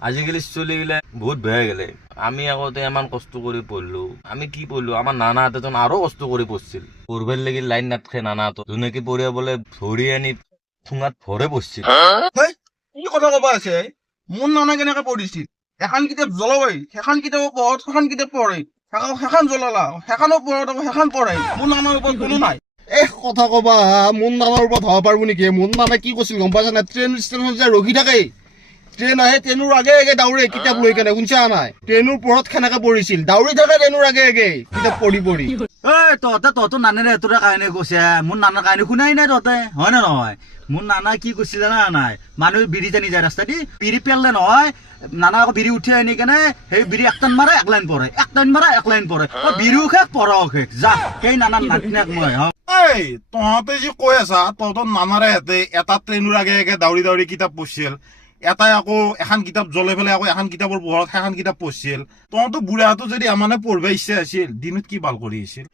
আজিকালি চলি গেলে বহুত বেয়া গেলে আমি আগতে ইমান কষ্ট করে পড়লো আমি কি পড়লো আমার নানা হাতে তখন আরো কষ্ট করে পড়ছিল পড়বার লেগে লাইন নাটখে নানা তো দুনেকি পড়িয়া বলে ধরি আনি ঠুঙাত ভরে পড়ছিল কি কথা কবা আছে মোৰ নানা কেনেকে পঢ়িছিল এখন কিতাপ জ্বলাবই সেইখন কিতাপো পঢ়ত সেইখন কিতাপ পঢ়ে সেইখন জ্বলালা সেইখনো পঢ়ত সেইখন পঢ়ে মোৰ নানাৰ ওপৰত কোনো নাই কথা কবা মোৰ নানাৰ ওপৰত হ'ব পাৰব নেকি মোৰ নানা কি কৈছিল গম পাইছা নাই ট্ৰেইন ষ্টেচনত যে ৰখি থাকে ট্ৰেইন আহে ট্ৰেইনৰ আগে আগে দাউৰে কিতাপ লৈ কেনে শুনছা নাই ট্ৰেইনৰ পঢ়ত কেনেকে পঢ়িছিল দাউৰি থাকে ট্ৰেইনৰ আগে আগে কিতাপ পঢ়ি পঢ়ি তহঁতৰ নানেৰে তোৰে কাহিনী কৈছে মোৰ নানাৰ কাহিনী শুনাই নাই তহঁতে হয় নে নহয় মোৰ নানা কি কৈছিলে না নাই মানুহ বিৰি টানি যায় ৰাস্তা দি বিৰি পেললে নহয় নানা আকৌ বিৰি উঠি আনি কেনে সেই বিৰি একটান মাৰে এক লাইন পঢ়ে একটান মাৰে এক লাইন পঢ়ে বিৰিও শেষ পঢ়াও শেষ যা সেই নানাৰ নাতিনাক মই এই তহঁতে যে কৈ আছা তহঁতৰ নানাৰে হাতে এটা ট্ৰেইনৰ আগে আগে দাউৰি দাউৰি কিতাপ পঢ়িছিল এটাই আকৌ এখন কিতাপ জ্বলাই পেলাই আকৌ এখন কিতাপৰ পোহৰত সেইখন কিতাপ পঢ়িছিল তহঁতো বুঢ়াটো যদি আমানে পঢ়িব ইচ্ছা আছিল দিনত কি বাল কৰি আছিল